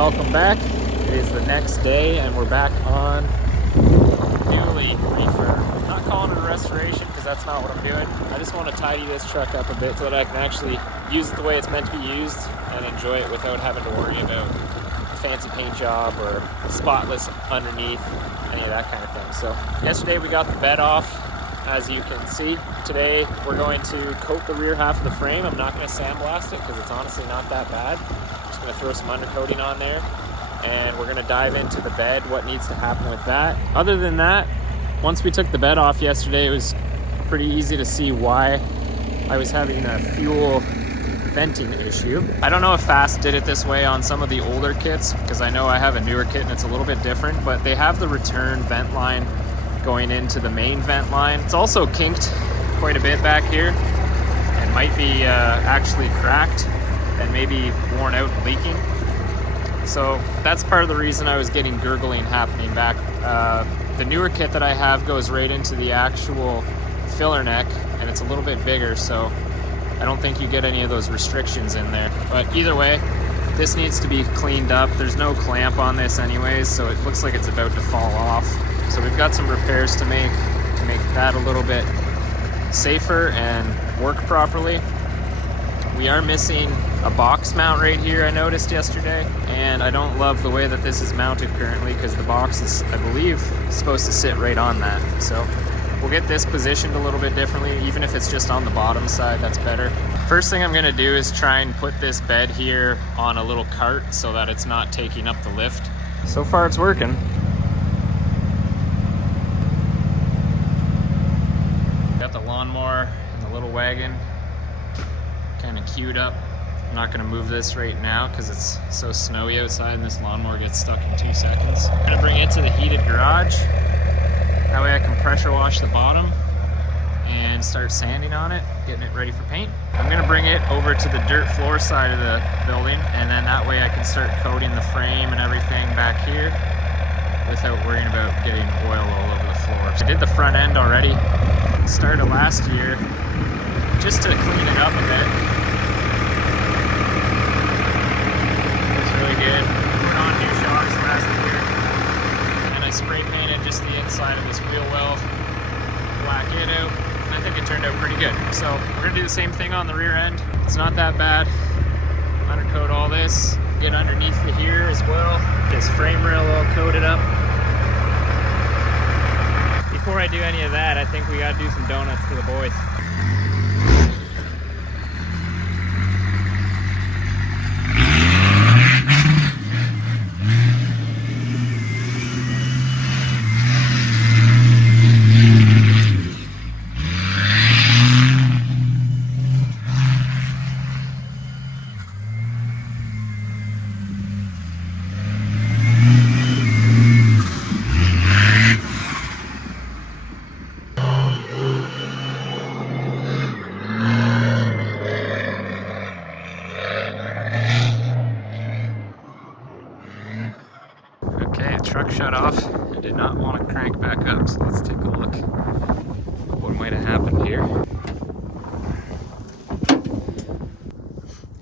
welcome back. It is the next day and we're back on newly refurb. I'm not calling it a restoration because that's not what I'm doing. I just want to tidy this truck up a bit so that I can actually use it the way it's meant to be used and enjoy it without having to worry about a fancy paint job or spotless underneath, any of that kind of thing. So yesterday we got the bed off. As you can see, today we're going to coat the rear half of the frame. I'm not going to sandblast it because it's honestly not that bad. I'm just going to throw some undercoating on there and we're going to dive into the bed, what needs to happen with that. Other than that, once we took the bed off yesterday, it was pretty easy to see why I was having a fuel venting issue. I don't know if Fast did it this way on some of the older kits because I know I have a newer kit and it's a little bit different, but they have the return vent line going into the main vent line. It's also kinked quite a bit back here and might be actually cracked and maybe worn out and leaking. So that's part of the reason I was getting gurgling happening back. The newer kit that I have goes right into the actual filler neck and it's a little bit bigger, so I don't think you get any of those restrictions in there. But either way, this needs to be cleaned up. There's no clamp on this anyways, so it looks like it's about to fall off. So we've got some repairs to make that a little bit safer and work properly. We are missing a box mount right here, I noticed yesterday, and I don't love the way that this is mounted currently because the box is, I believe, supposed to sit right on that. So we'll get this positioned a little bit differently, even if it's just on the bottom side, that's better. First thing I'm gonna do is try and put this bed here on a little cart so that it's not taking up the lift. So far it's working. Got the lawnmower and the little wagon kind of queued up. I'm not going to move this right now because it's so snowy outside and this lawnmower gets stuck in 2 seconds. I'm going to bring it to the heated garage. That way I can pressure wash the bottom and start sanding on it, getting it ready for paint. I'm going to bring it over to the dirt floor side of the building, and then that way I can start coating the frame and everything back here without worrying about getting oil all over the floor. I did the front end already. Started last year just to clean it up a bit. It was really good. Put on new shocks last year and I spray painted just the inside of this wheel well, black it out, and I think it turned out pretty good. So we're gonna do the same thing on the rear end. It's not that bad. Undercoat all this, get underneath the here as well. This frame rail all coated up. Before I do any of that, I think we gotta do some donuts for the boys. Truck shut off. I did not want to crank back up, so let's take a look at what might have happened here.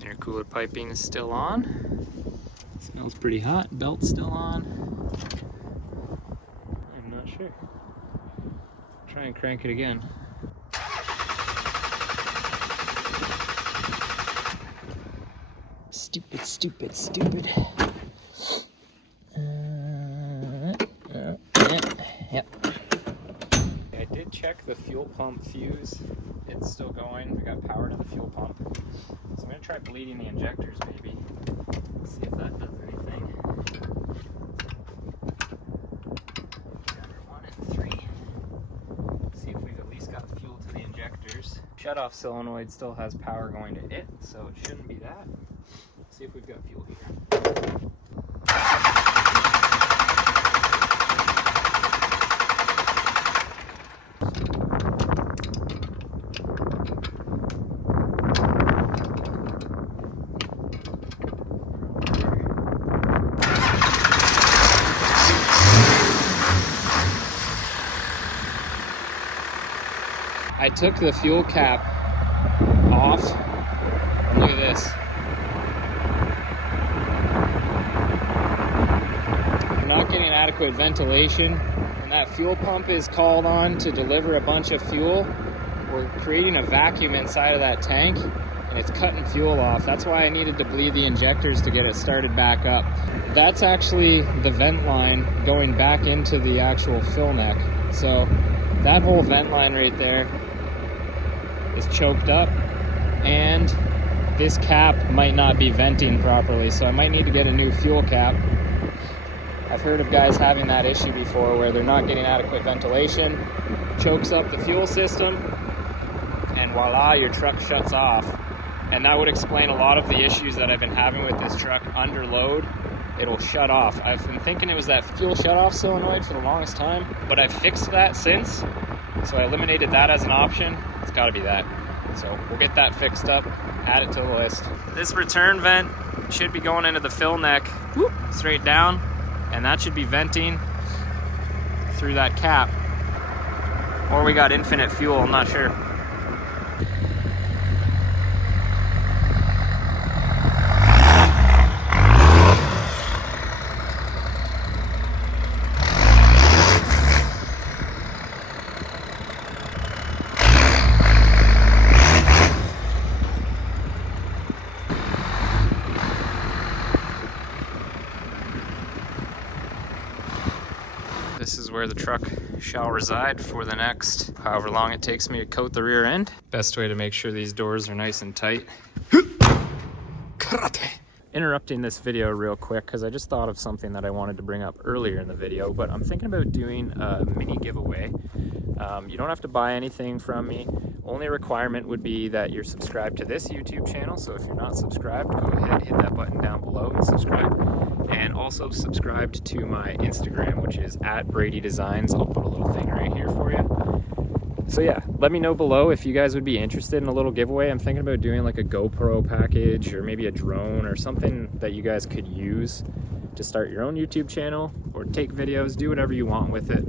Intercooler piping is still on. Smells pretty hot. Belt's still on. I'm not sure. Try and crank it again. Stupid, stupid, stupid. Yep. I did check the fuel pump fuse. It's still going. We got power to the fuel pump. So I'm going to try bleeding the injectors maybe. See if that does anything. Got our 1 and 3. See if we've at least got fuel to the injectors. Shut-off solenoid still has power going to it, so it shouldn't be that. See if we've got fuel here. I took the fuel cap off, and look at this. inadequate ventilation. When that fuel pump is called on to deliver a bunch of fuel, we're creating a vacuum inside of that tank and it's cutting fuel off. That's why I needed to bleed the injectors to get it started back up. That's actually the vent line going back into the actual fill neck. So that whole vent line right there is choked up, and this cap might not be venting properly, so I might need to get a new fuel cap. I've heard of guys having that issue before where they're not getting adequate ventilation, chokes up the fuel system, and voila, your truck shuts off. And that would explain a lot of the issues that I've been having with this truck under load. It'll shut off. I've been thinking it was that fuel shutoff solenoid for the longest time, but I've fixed that since. So I eliminated that as an option. It's gotta be that. So we'll get that fixed up, add it to the list. This return vent should be going into the fill neck, whoop, straight down, and that should be venting through that cap. Or we got infinite fuel, I'm not sure. This is where the truck shall reside for the next however long it takes me to coat the rear end. Best way to make sure these doors are nice and tight. Karate. Interrupting this video real quick because I just thought of something that I wanted to bring up earlier in the video, but I'm thinking about doing a mini giveaway. You don't have to buy anything from me. Only requirement would be that you're subscribed to this YouTube channel. So if you're not subscribed, go ahead, hit that button down below and subscribe. And also subscribed to my Instagram, which is @BradyDesigns. I'll put a little thing right here for you. So yeah, let me know below if you guys would be interested in a little giveaway. I'm thinking about doing like a GoPro package or maybe a drone or something that you guys could use to start your own YouTube channel or take videos, do whatever you want with it.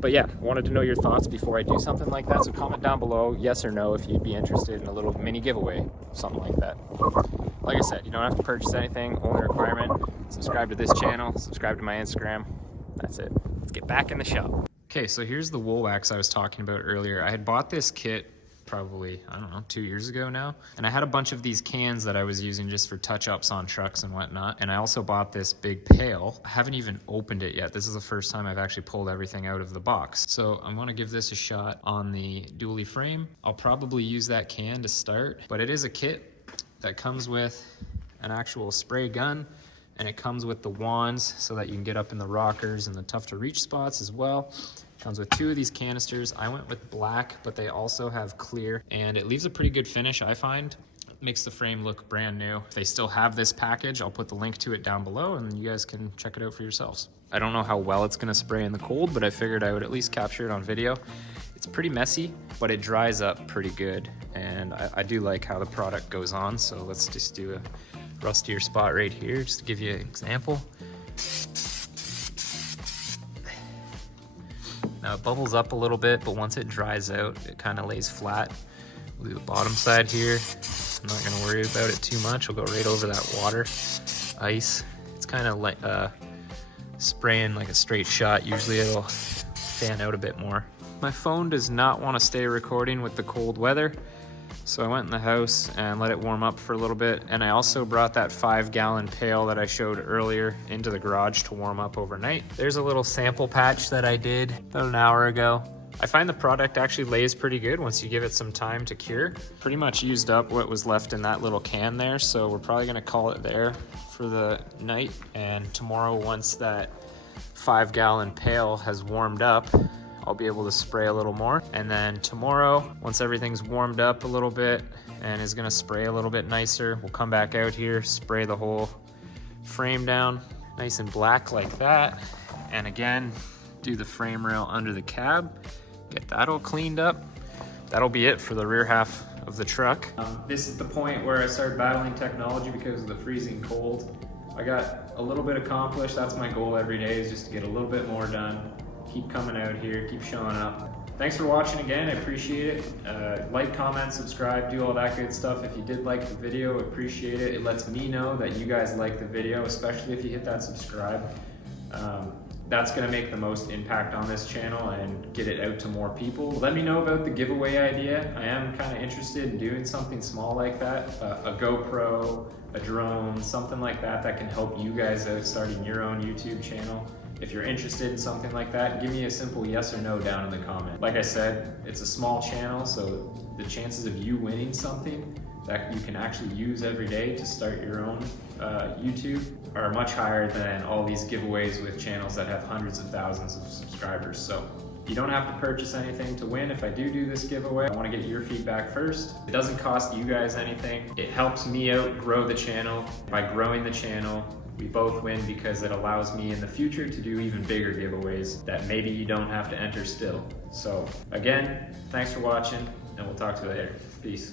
But yeah, wanted to know your thoughts before I do something like that. So comment down below, yes or no, if you'd be interested in a little mini giveaway, something like that. Like I said, you don't have to purchase anything. Only requirement, subscribe to this channel, subscribe to my Instagram. That's it. Let's get back in the shop. Okay, so here's the wool wax I was talking about earlier. I had bought this kit probably, I don't know, 2 years ago now. And I had a bunch of these cans that I was using just for touch-ups on trucks and whatnot. And I also bought this big pail. I haven't even opened it yet. This is the first time I've actually pulled everything out of the box. So I want to give this a shot on the dually frame. I'll probably use that can to start, but it is a kit that comes with an actual spray gun, and it comes with the wands so that you can get up in the rockers and the tough to reach spots as well. Comes with 2 of these canisters. I went with black, but they also have clear, and it leaves a pretty good finish, I find. It makes the frame look brand new. If they still have this package, I'll put the link to it down below and you guys can check it out for yourselves. I don't know how well it's gonna spray in the cold, but I figured I would at least capture it on video. It's pretty messy, but it dries up pretty good, and I do like how the product goes on. So let's just do a rustier spot right here just to give you an example. Now it bubbles up a little bit, but once it dries out, it kind of lays flat. We'll do the bottom side here. I'm not gonna worry about it too much. We'll go right over that water, ice. It's kind of like spraying like a straight shot. Usually it'll fan out a bit more. My phone does not want to stay recording with the cold weather. So I went in the house and let it warm up for a little bit. And I also brought that 5-gallon pail that I showed earlier into the garage to warm up overnight. There's a little sample patch that I did about an hour ago. I find the product actually lays pretty good once you give it some time to cure. Pretty much used up what was left in that little can there. So we're probably gonna call it there for the night. And tomorrow, once that 5-gallon pail has warmed up, I'll be able to spray a little more. And then tomorrow, once everything's warmed up a little bit and is gonna spray a little bit nicer, we'll come back out here, spray the whole frame down, nice and black like that. And again, do the frame rail under the cab, get that all cleaned up. That'll be it for the rear half of the truck. This is the point where I started battling technology because of the freezing cold. I got a little bit accomplished. That's my goal every day, is just to get a little bit more done. Keep coming out here, keep showing up. Thanks for watching again, I appreciate it. Like, comment, subscribe, do all that good stuff. If you did like the video, appreciate it. It lets me know that you guys like the video, especially if you hit that subscribe. That's gonna make the most impact on this channel and get it out to more people. Let me know about the giveaway idea. I am kind of interested in doing something small like that, a GoPro, a drone, something like that that can help you guys out starting your own YouTube channel. If you're interested in something like that, give me a simple yes or no down in the comment. Like I said, it's a small channel, so the chances of you winning something that you can actually use every day to start your own YouTube are much higher than all these giveaways with channels that have hundreds of thousands of subscribers. So you don't have to purchase anything to win. If I do this giveaway, I want to get your feedback first. It doesn't cost you guys anything. It helps me out grow the channel. By growing the channel, we both win because it allows me in the future to do even bigger giveaways that maybe you don't have to enter still. So again, thanks for watching, and we'll talk to you later. Peace.